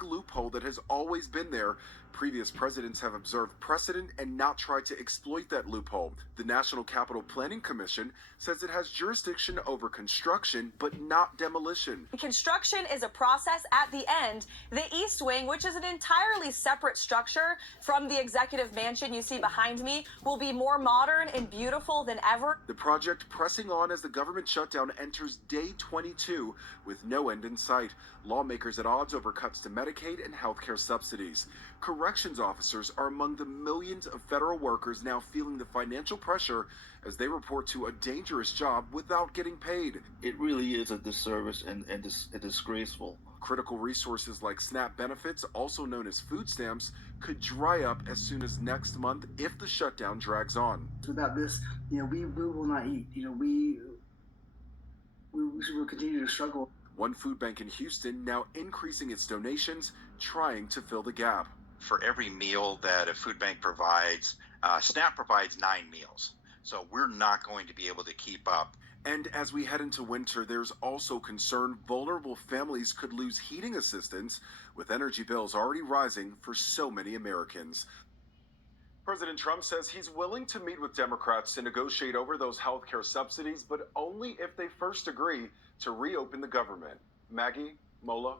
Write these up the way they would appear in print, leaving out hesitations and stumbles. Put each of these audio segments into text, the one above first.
Loophole that has always been there. Previous presidents have observed precedent and not tried to exploit that loophole. The National Capital Planning Commission says it has jurisdiction over construction, but not demolition. Construction is a process at the end. The East Wing, which is an entirely separate structure from the executive mansion you see behind me, will be more modern and beautiful than ever. The project pressing on as the government shutdown enters day 22 with no end in sight. Lawmakers at odds over cuts to Medicaid and healthcare subsidies. Corrections officers are among the millions of federal workers now feeling the financial pressure as they report to a dangerous job without getting paid. It really is a disservice and disgraceful. Critical resources like SNAP benefits, also known as food stamps, could dry up as soon as next month if the shutdown drags on. Without this, we will not eat. We will continue to struggle. One food bank in Houston now increasing its donations, trying to fill the gap. For every meal that a food bank provides, SNAP provides 9 meals. So we're not going to be able to keep up. And as we head into winter, there's also concern vulnerable families could lose heating assistance, with energy bills already rising for so many Americans. President Trump says he's willing to meet with Democrats to negotiate over those health care subsidies, but only if they first agree to reopen the government. Maggie, Mola.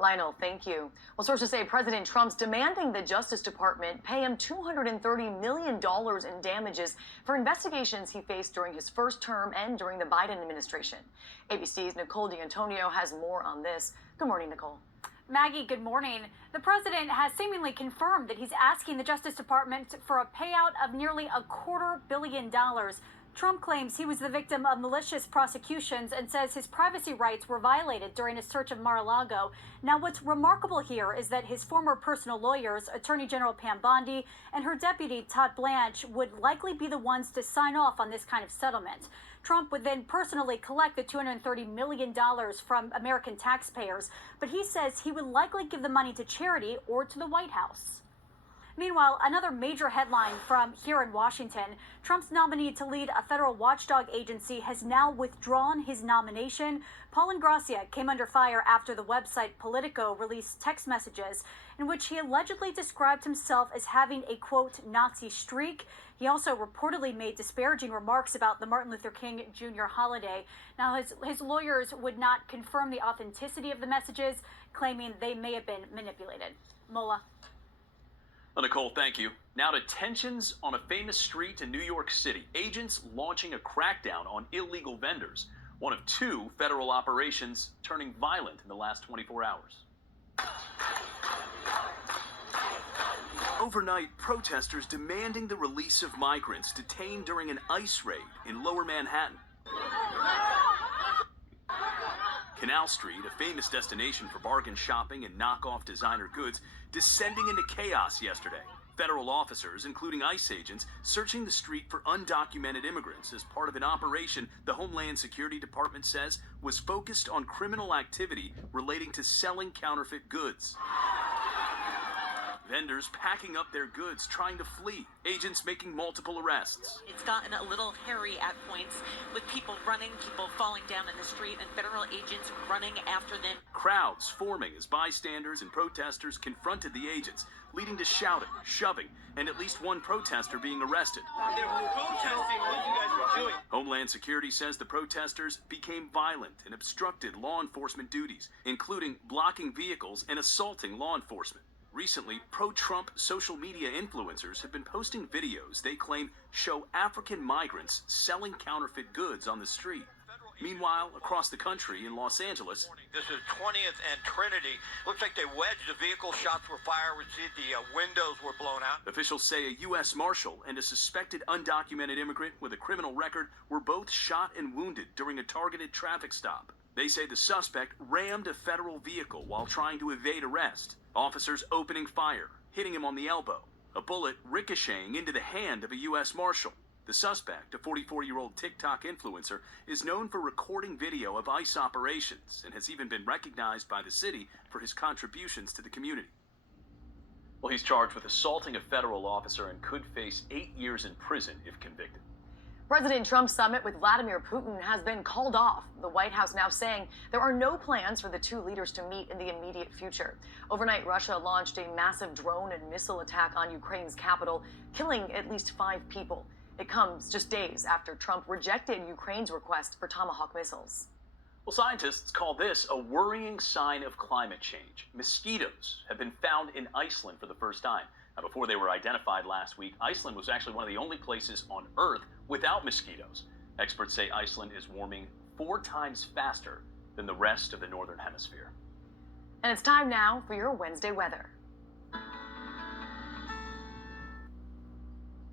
Lionel, thank you. Well, sources say President Trump's demanding the Justice Department pay him $230 million in damages for investigations he faced during his first term and during the Biden administration. ABC's Nicole D'Antonio has more on this. Good morning, Nicole. Maggie, good morning. The president has seemingly confirmed that he's asking the Justice Department for a payout of nearly $250 million. Trump claims he was the victim of malicious prosecutions and says his privacy rights were violated during a search of Mar-a-Lago. Now, what's remarkable here is that his former personal lawyers, Attorney General Pam Bondi and her deputy, Todd Blanche, would likely be the ones to sign off on this kind of settlement. Trump would then personally collect the $230 million from American taxpayers, but he says he would likely give the money to charity or to the White House. Meanwhile, another major headline from here in Washington, Trump's nominee to lead a federal watchdog agency has now withdrawn his nomination. Paul Ingrassia came under fire after the website Politico released text messages in which he allegedly described himself as having a, quote, Nazi streak. He also reportedly made disparaging remarks about the Martin Luther King Jr. holiday. Now, his lawyers would not confirm the authenticity of the messages, claiming they may have been manipulated. Mola. Well, Nicole, thank you. Now to tensions on a famous street in New York City. Agents launching a crackdown on illegal vendors. One of 2 federal operations turning violent in the last 24 hours. Overnight, protesters demanding the release of migrants detained during an ICE raid in Lower Manhattan. Canal Street, a famous destination for bargain shopping and knockoff designer goods, descending into chaos yesterday. Federal officers, including ICE agents, searching the street for undocumented immigrants as part of an operation the Homeland Security Department says was focused on criminal activity relating to selling counterfeit goods. Vendors packing up their goods, trying to flee. Agents making multiple arrests. It's gotten a little hairy at points with people running, people falling down in the street, and federal agents running after them. Crowds forming as bystanders and protesters confronted the agents, leading to shouting, shoving, and at least one protester being arrested. They were protesting what you guys were doing. Homeland Security says the protesters became violent and obstructed law enforcement duties, including blocking vehicles and assaulting law enforcement. Recently, pro-Trump social media influencers have been posting videos they claim show African migrants selling counterfeit goods on the street. Meanwhile, across the country in Los Angeles, This is 20th and Trinity. Looks like they wedged the vehicle. Shots were fired. We see the windows were blown out. officials say a U.S. Marshal and a suspected undocumented immigrant with a criminal record were both shot and wounded during a targeted traffic stop. They say the suspect rammed a federal vehicle while trying to evade arrest. Officers opening fire, hitting him on the elbow. A bullet ricocheting into the hand of a U.S. Marshal. The suspect, a 44-year-old TikTok influencer, is known for recording video of ICE operations and has even been recognized by the city for his contributions to the community. Well, he's charged with assaulting a federal officer and could face 8 years in prison if convicted. President Trump's summit with Vladimir Putin has been called off. The White House now saying there are no plans for the two leaders to meet in the immediate future. Overnight, Russia launched a massive drone and missile attack on Ukraine's capital, killing at least 5 people. It comes just days after Trump rejected Ukraine's request for Tomahawk missiles. Well, scientists call this a worrying sign of climate change. Mosquitoes have been found in Iceland for the first time. Now, before they were identified last week, Iceland was actually one of the only places on Earth without mosquitoes. Experts say Iceland is warming 4 times faster than the rest of the Northern Hemisphere. And it's time now for your Wednesday weather.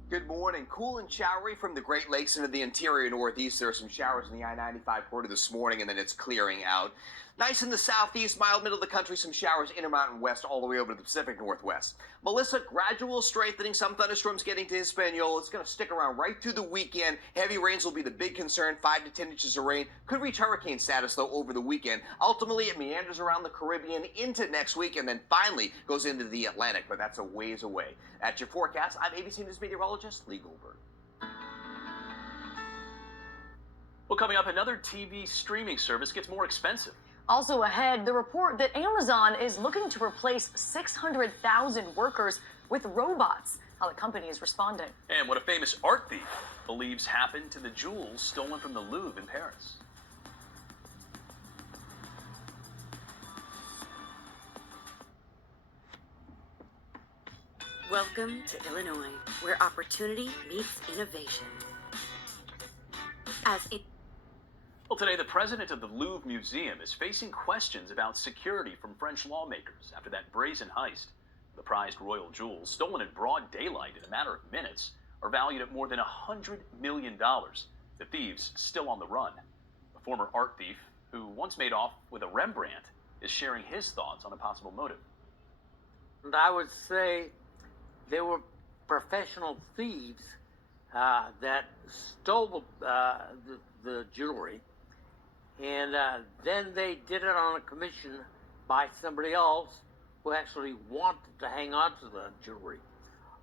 Good morning. Cool and showery from the Great Lakes into the interior Northeast. There are some showers in the I-95 corridor this morning, and then it's clearing out. Nice in the southeast, mild middle of the country, some showers Intermountain West all the way over to the Pacific Northwest. Melissa, gradual strengthening, some thunderstorms getting to Hispaniola. It's going to stick around right through the weekend. Heavy rains will be the big concern, 5 to 10 inches of rain. Could reach hurricane status, though, over the weekend. Ultimately, it meanders around the Caribbean into next week and then finally goes into the Atlantic, but that's a ways away. That's your forecast. I'm ABC News meteorologist Lee Goldberg. Well, coming up, another TV streaming service gets more expensive. Also ahead, the report that Amazon is looking to replace 600,000 workers with robots. How the company is responding. And what a famous art thief believes happened to the jewels stolen from the Louvre in Paris. Welcome to Illinois, where opportunity meets innovation. Well, today, the president of the Louvre Museum is facing questions about security from French lawmakers after that brazen heist. The prized royal jewels, stolen in broad daylight in a matter of minutes, are valued at more than $100 million. The thieves still on the run. A former art thief who once made off with a Rembrandt is sharing his thoughts on a possible motive. And I would say they were professional thieves that stole the jewelry. And then they did it on a commission by somebody else who actually wanted to hang on to the jewelry.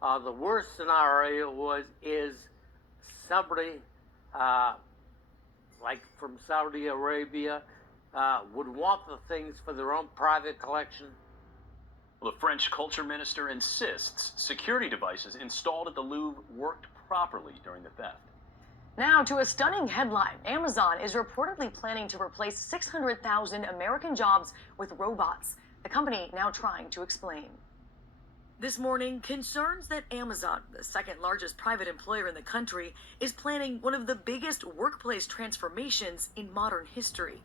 The worst scenario is somebody like from Saudi Arabia would want the things for their own private collection. Well, the French culture minister insists security devices installed at the Louvre worked properly during the theft. Now to a stunning headline. Amazon is reportedly planning to replace 600,000 American jobs with robots. The company now trying to explain. This morning, concerns that Amazon, the second largest private employer in the country, is planning one of the biggest workplace transformations in modern history.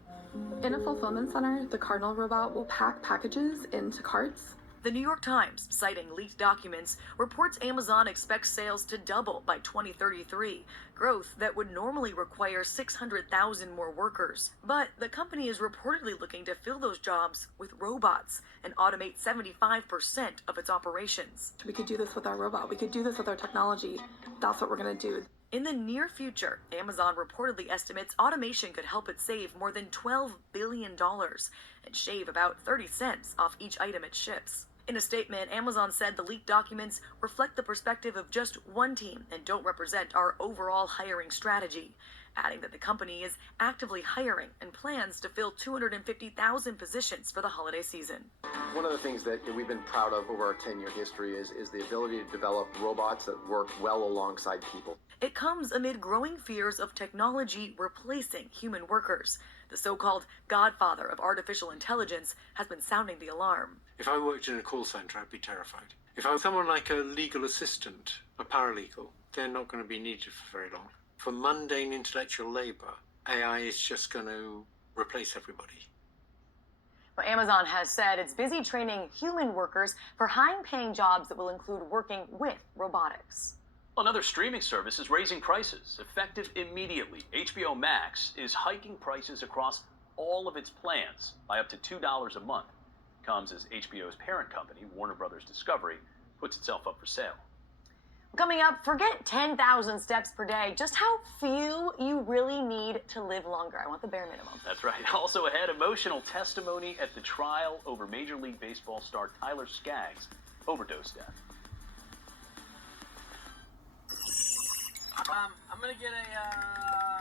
In a fulfillment center, the Cardinal robot will pack packages into carts. The New York Times, citing leaked documents, reports Amazon expects sales to double by 2033, growth that would normally require 600,000 more workers. But the company is reportedly looking to fill those jobs with robots and automate 75% of its operations. We could do this with our robot. We could do this with our technology. That's what we're going to do. In the near future, Amazon reportedly estimates automation could help it save more than $12 billion and shave about 30 cents off each item it ships. In a statement, Amazon said the leaked documents reflect the perspective of just one team and don't represent our overall hiring strategy, adding that the company is actively hiring and plans to fill 250,000 positions for the holiday season. One of the things that we've been proud of over our 10-year history is the ability to develop robots that work well alongside people. It comes amid growing fears of technology replacing human workers. The so-called godfather of artificial intelligence has been sounding the alarm. If I worked in a call centre, I'd be terrified. If I was someone like a legal assistant, a paralegal, they're not going to be needed for very long. For mundane intellectual labour, AI is just going to replace everybody. Well, Amazon has said it's busy training human workers for high-paying jobs that will include working with robotics. Another streaming service is raising prices, effective immediately. HBO Max is hiking prices across all of its plans by up to $2 a month. Comes as HBO's parent company, Warner Brothers Discovery, puts itself up for sale. Coming up, forget 10,000 steps per day, just how few you really need to live longer. I want the bare minimum. That's right. Also ahead, emotional testimony at the trial over Major League Baseball star Tyler Skaggs' overdose death. I'm gonna get a